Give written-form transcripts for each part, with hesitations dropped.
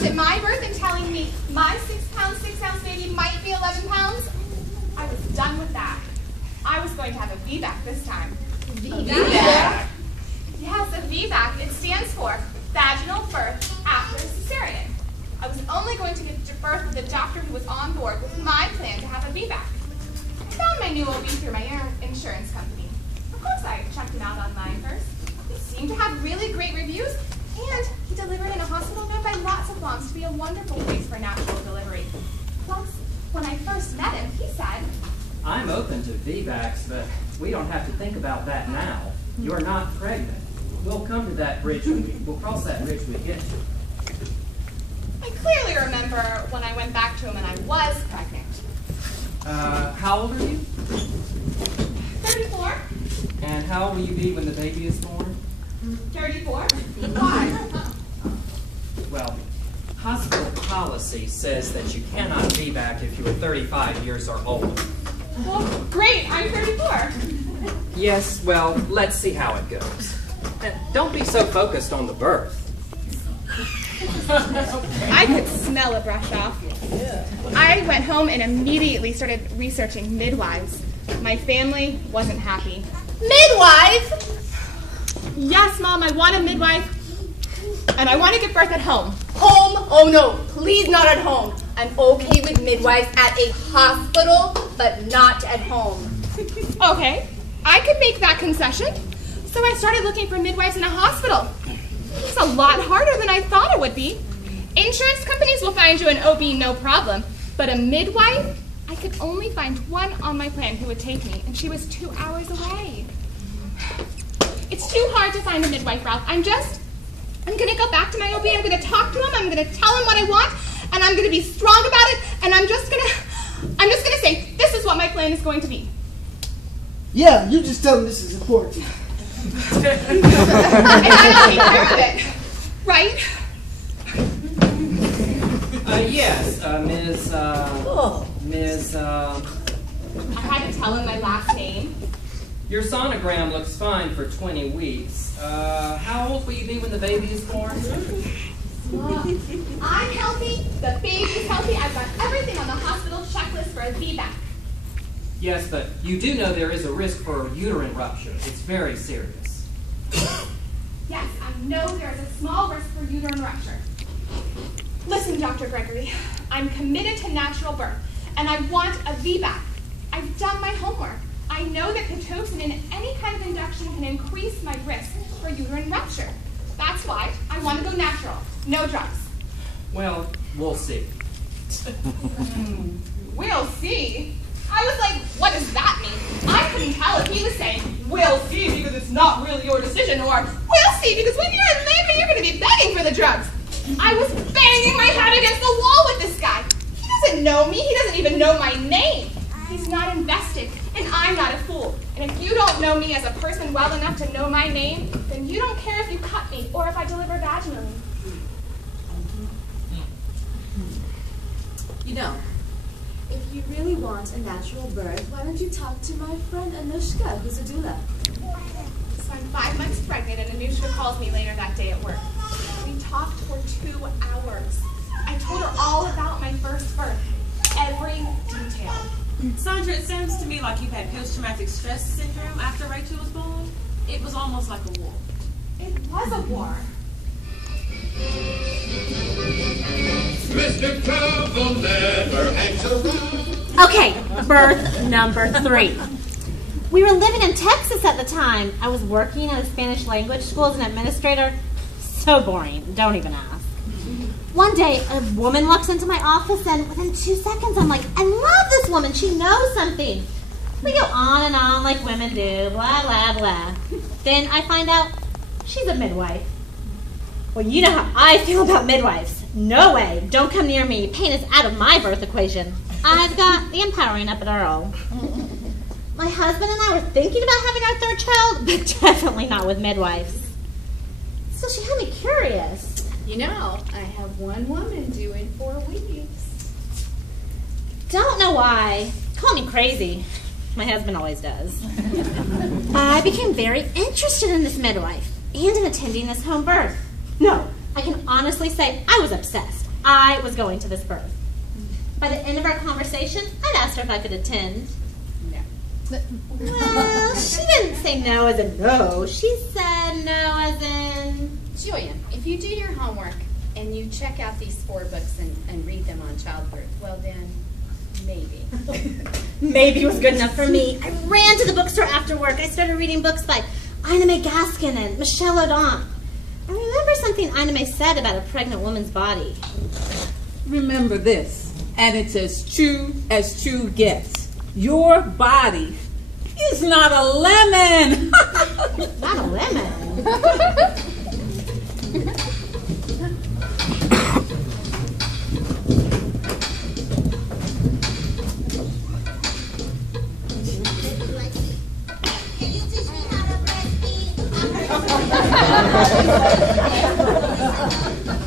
pounds at my birth and telling me my 6 pound, 6 ounce baby might be 11 pounds, I was done with that. I was going to have a VBAC this time. VBAC? Yes, a VBAC. It stands for vaginal birth after cesarean. I was only going to give birth with a doctor who was on board with my plan to have a VBAC. I found my new OB through my insurance company. Of course, I checked him out online first. He seemed to have really great reviews, and he delivered in a hospital known by lots of moms to be a wonderful place for natural delivery. Plus, when I first met him, he said, I'm open to VBACs, but we don't have to think about that now. You're not pregnant. We'll come to that bridge. We'll cross that bridge when we get to it. I clearly remember when I went back to him and I was pregnant. How old are you? 34. And how old will you be when the baby is born? 34. Why? Well, hospital policy says that you cannot VBAC if you are 35 years or older. Well, great, I'm 34. Yes, well, let's see how it goes. And don't be so focused on the birth. I could smell a brush off. I went home and immediately started researching midwives. My family wasn't happy. Midwife? Yes, Mom, I want a midwife, and I want to give birth at home. Home? Oh no, please not at home. I'm okay with midwives at a hospital, but not at home. Okay, I could make that concession. So I started looking for midwives in a hospital. It's a lot harder than I thought it would be. Insurance companies will find you an OB, no problem. But a midwife? I could only find one on my plan who would take me, and she was 2 hours away. It's too hard to find a midwife, Ralph. I'm going to go back to my OB, I'm going to talk to him, I'm going to tell him what I want, and I'm going to be strong about it, and I'm just going to say, this is what my plan is going to be. Yeah, you just tell them this is important. And I'll take care of it, right? Yes, Ms. I had to tell him my last name. Your sonogram looks fine for 20 weeks. How old will you be when the baby is born? I'm healthy, the baby's healthy, I've got everything on the hospital checklist for a VBAC. Yes, but you do know there is a risk for uterine rupture. It's very serious. Yes, I know there is a small risk for uterine rupture. Listen, Dr. Gregory, I'm committed to natural birth, and I want a VBAC. I've done my homework. I know that Pitocin in any kind of induction can increase my risk for uterine rupture. That's why I want to go natural, no drugs. Well, we'll see. We'll see? I was like, what does that mean? I couldn't tell if he was saying, we'll see because it's not really your decision, or we'll see because when you're in labor, you're going to be begging for the drugs. I was banging my head against the wall with this guy. He doesn't know me. He doesn't even know my name. He's not invested, and I'm not a fool. And if you don't know me as a person well enough to know my name, then you don't care if you cut me or if I deliver vaginally. You know, if you really want a natural birth, why don't you talk to my friend Anushka, who's a doula? So I'm 5 months pregnant, and Anushka calls me later that day at work. We talked for 2 hours. I told her all about my first birth, every detail. Sandra, it sounds to me like you've had post-traumatic stress syndrome after Rachel was born. It was almost like a war. It was a war. Mr. Trouble never hangs around. Okay, birth number 3. We were living in Texas at the time. I was working at a Spanish language school as an administrator. So boring, don't even ask. One day, a woman walks into my office, and within 2 seconds, I'm like, I love this woman. She knows something. We go on and on like women do, blah, blah, blah. Then I find out she's a midwife. Well, you know how I feel about midwives. No way. Don't come near me. Pain is out of my birth equation. I've got the empowering epidural. My husband and I were thinking about having our 3rd child, but definitely not with midwives. So she had me curious. You know, I have one woman due in 4 weeks. Don't know why. Call me crazy. My husband always does. I became very interested in this midwife and in attending this home birth. No, I can honestly say I was obsessed. I was going to this birth. By the end of our conversation, I'd asked her if I could attend. No. Well, she didn't say no as in no. She said no as in... Julian, if you do your homework and you check out these 4 books and read them on childbirth, well then, maybe. Maybe was good enough for me. I ran to the bookstore after work. I started reading books by Ina May Gaskin and Michelle O'Donnell. I remember something Ina May said about a pregnant woman's body. Remember this, and it's as true gets. Your body is not a lemon. Not a lemon.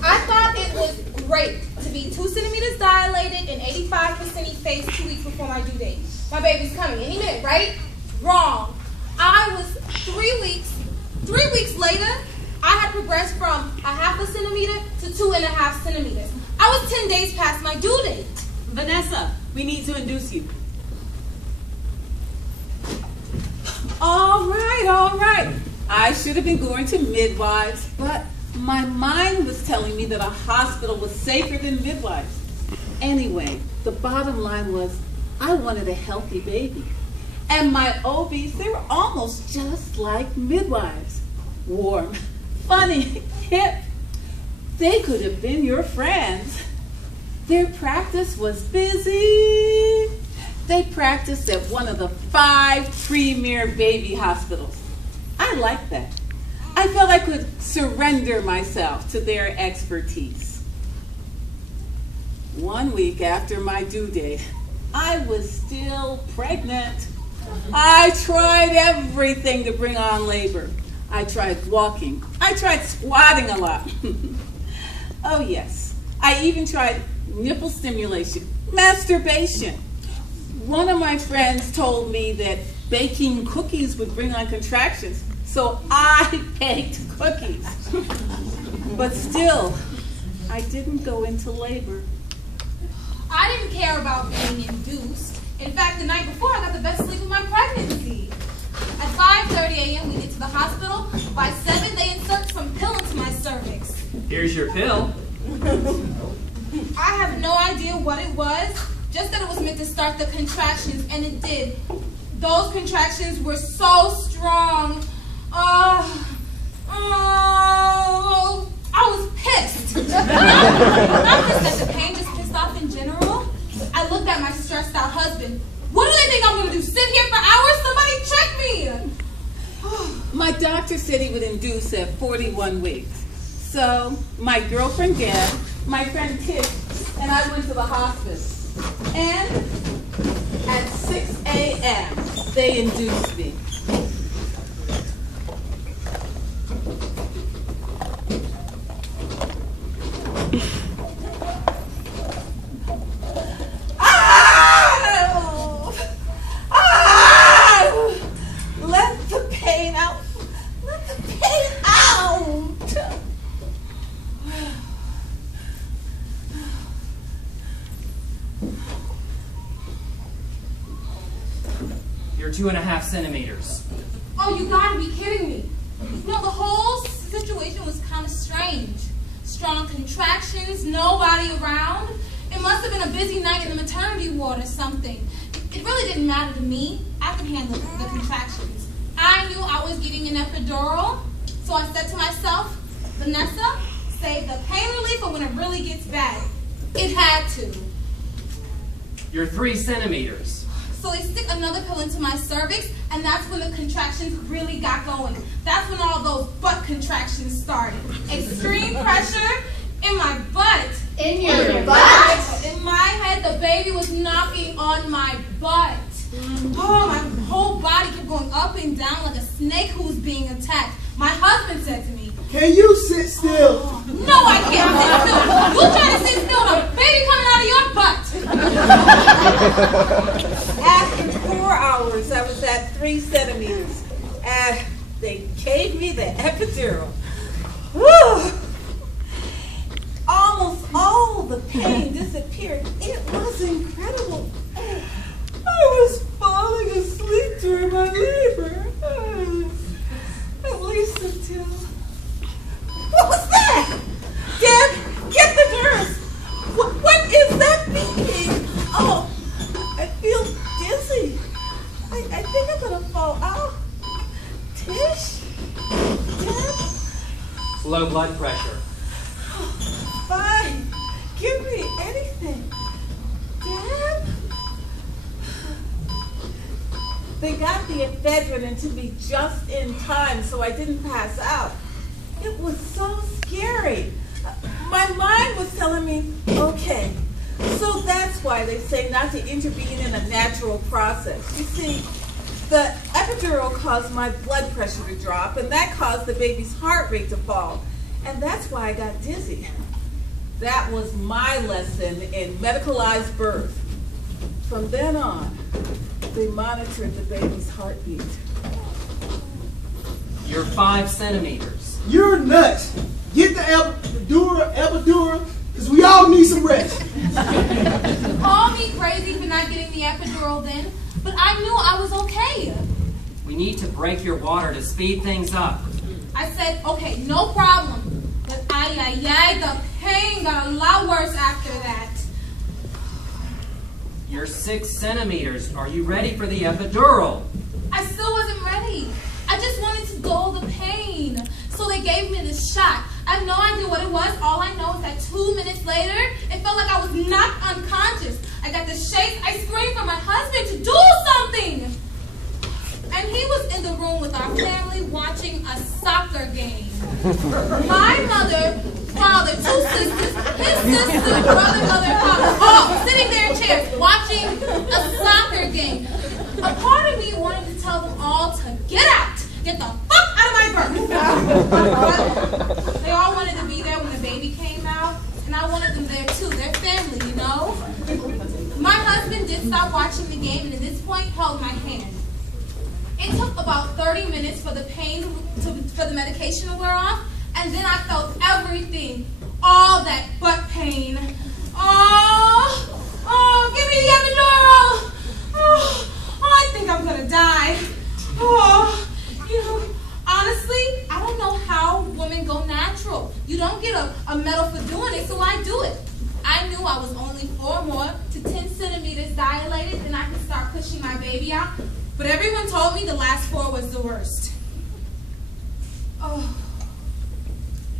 I thought it was great to be 2 centimeters dilated and 85% effaced 2 weeks before my due date. My baby's coming any minute, right? Wrong. I was 3 weeks. 3 weeks later, I had progressed from 1/2 centimeter to 2.5 centimeters. I was 10 days past my due date. Vanessa, we need to induce you. All right. I should have been going to midwives, but my mind was telling me that a hospital was safer than midwives. Anyway, the bottom line was I wanted a healthy baby. And my OBs, they were almost just like midwives. Warm, funny, hip. They could have been your friends. Their practice was busy. They practiced at one of the 5 premier baby hospitals. I liked that. I felt I could surrender myself to their expertise. 1 week after my due date, I was still pregnant. I tried everything to bring on labor. I tried walking. I tried squatting a lot. Oh yes, I even tried nipple stimulation, masturbation. One of my friends told me that baking cookies would bring on contractions, so I baked cookies. But still, I didn't go into labor. I didn't care about being induced. In fact, the night before, I got the best sleep of my pregnancy. At 5:30 a.m., we get to the hospital. By 7, they insert some pill into my cervix. Here's your pill. I have no idea what it was, just that it was meant to start the contractions, and it did. Those contractions were so strong. I was pissed. Not pissed at the pain, just pissed off in general. I looked at my stressed out husband. What do they think I'm going to do, sit here for hours? Somebody check me. My doctor said he would induce at 41 weeks. So my girlfriend Deb, my friend Tiff, and I went to the hospice. And at 6 a.m., they induced me. Let the pain out. Let the pain out. You're 2.5 centimeters. Oh, you gotta be kidding me. You know, the whole situation was kind of strange. Strong contractions, nobody around. It must have been a busy night in the maternity ward or something. It really didn't matter to me. I could handle the contractions. I knew I was getting an epidural, so I said to myself, Vanessa, save the pain relief for when it really gets bad. It had to. You're 3 centimeters. So they stick another pill into my cervix, and that's when the contractions really got going. That's when all those butt contractions started. Extreme pressure in my butt. In your butt? In my head, the baby was knocking on my butt. Oh, my whole body kept going up and down like a snake who was being attacked. My husband said to me, Can you sit still? no, I can't sit still. You try to sit still, the baby coming out of your butt. After 4 hours, I was at 3 centimeters. And they gave me the epidural. Whew. Almost all the the pain disappeared. It was incredible. I was falling asleep during my labor. At least until... What was that? Dad, get the nurse. What is that beeping? Oh, I feel dizzy. I think I'm gonna fall out. Tish? Dad? Low blood pressure. Fine. Give me anything. Dad? They got the ephedrine into me just in time so I didn't pass out. It was so scary. My mind was telling me, okay, so that's why they say not to intervene in a natural process. You see, the epidural caused my blood pressure to drop, and that caused the baby's heart rate to fall. And that's why I got dizzy. That was my lesson in medicalized birth. From then on, they monitored the baby's heartbeat. You're 5 centimeters. You're nuts. Get the epidural, because we all need some rest. Call me crazy for not getting the epidural then, but I knew I was okay. We need to break your water to speed things up. I said, okay, no problem. But the pain got a lot worse after that. You're 6 centimeters. Are you ready for the epidural? I still wasn't ready. I just wanted to dull the pain. So they gave me this shot. I have no idea what it was. All I know is that 2 minutes later, it felt like I was knocked unconscious. I got the shakes. I screamed for my husband to do something. And he was in the room with our family watching a soccer game. My mother, father, 2 sisters, his sister, brother, mother, father, all sitting there in chairs watching a soccer game. A part of me wanted to tell them all to get out. Get the fuck out of my birth. But they all wanted to be there when the baby came out, and I wanted them there too. They're family, you know? My husband did stop watching the game, and at this point held my hand. It took about 30 minutes for the pain, for the medication to wear off, and then I felt everything, all that butt pain. Oh, give me the epidural. Oh, I think I'm gonna die. Oh, you know, honestly, I don't know how women go natural. You don't get a medal for doing it, so I do it. I knew I was only 4 more to 10 centimeters dilated, and I could start pushing my baby out. But everyone told me the last 4 was the worst. Oh,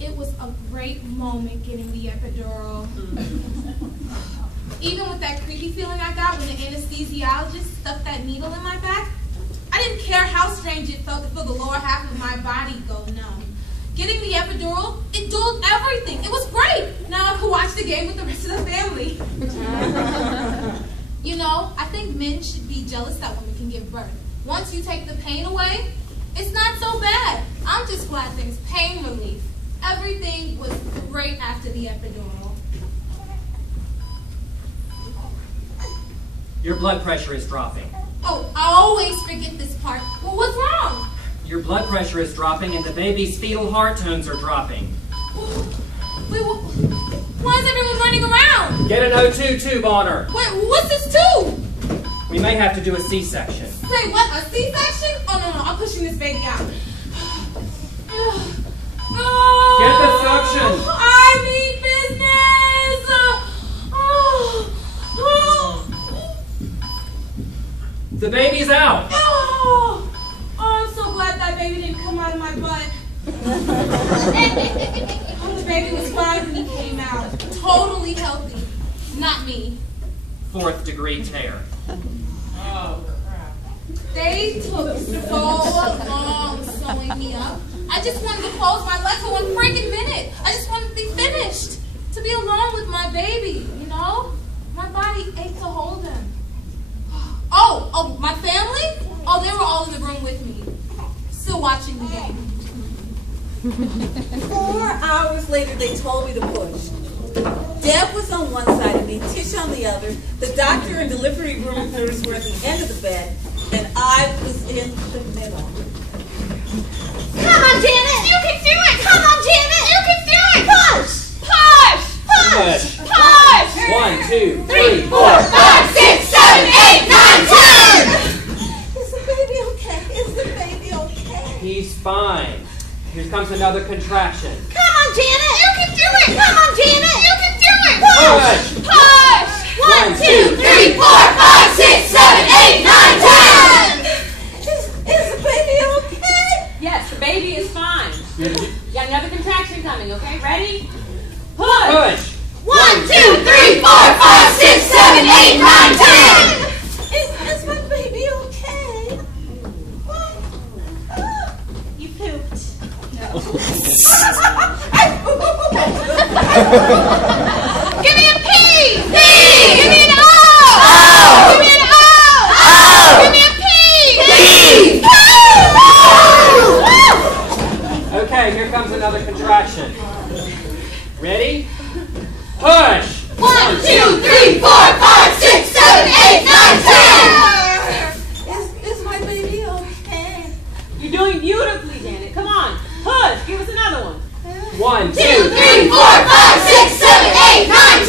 it was a great moment getting the epidural. Even with that creepy feeling I got when the anesthesiologist stuck that needle in my back, I didn't care how strange it felt to feel the lower half of my body go numb. Getting the epidural, it dulled everything. It was great. Now I could watch the game with the rest of the family. You know, I think men should be jealous that women can give birth. Once you take the pain away, it's not so bad. I'm just glad there's pain relief. Everything was great after the epidural. Your blood pressure is dropping. Oh, I always forget this part. Well, what's wrong? Your blood pressure is dropping and the baby's fetal heart tones are dropping. Wait, why is everyone running around? Get an O2 tube on her. Wait, what's this tube? We may have to do a C-section. Say what, a C-section? Oh, no, I'm pushing this baby out. Get the suction. I mean business. The baby's out. Oh, I'm so glad that baby didn't come out of my butt. Oh, the baby was fine when he came out. Totally healthy. Not me. 4th degree tear. Oh, crap. They took so long sewing me up. I just wanted to close my legs for 1 freaking minute. I just wanted to be finished. To be alone with my baby, you know? My body ached to hold him. Oh, my family? Oh, they were all in the room with me. Still watching the game. 4 hours later, they told me to push. Deb was on one side of me, Tish on the other. The doctor and delivery room nurse were at the end of the bed, and I was in the middle. Come on, Janet! You can do it! Come on, Janet! You can do it! Push! Push! Push! Push! Push! 1, 2, 3, 4, 5, 6, 7, 8, 9, 10! Is the baby okay? Is the baby okay? He's fine. Here comes another contraction. Come on, Janet. You can do it. Come on, Janet. You can do it. Push! Push! 1, 2, 3, 4, 5, 6, 7, 8, 9, 10! Is the baby okay? Yes, the baby is fine. Good. You got another contraction coming, okay? Ready? Push! Push! 1, 2, 3, 4, 5, 6, 7, 8, 9, 10! Is my baby okay? You pooped. Give me a P! P! Give me an O! O! Give me an O! O! Give me a P! P! Okay, here comes another contraction. Ready? Push! 1, 2, 3, 4, 5, 6, 7, 8, 9, 10! Is my baby okay? You're doing beautifully, Janet. Come on. Push. Give us another one. 1, 2, 2, 3, 4, 5, 6, 7, 8, 9,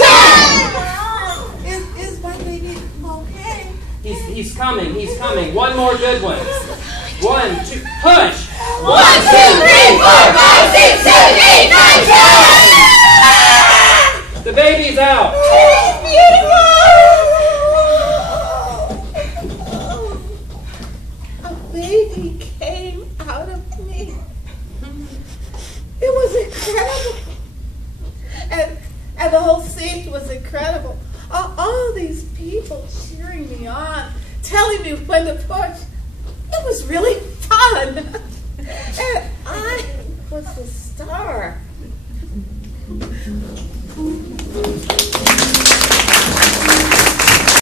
10! Is my baby okay? He's coming, he's coming. One more good one. 1, 2, push! 1, 2, 3, 4, 5, 6, 7, 8, 9, 10! The baby's out. A baby came out of me. It was incredible. And the whole scene was incredible. All these people cheering me on, telling me when to push. It was really fun. And I was the star.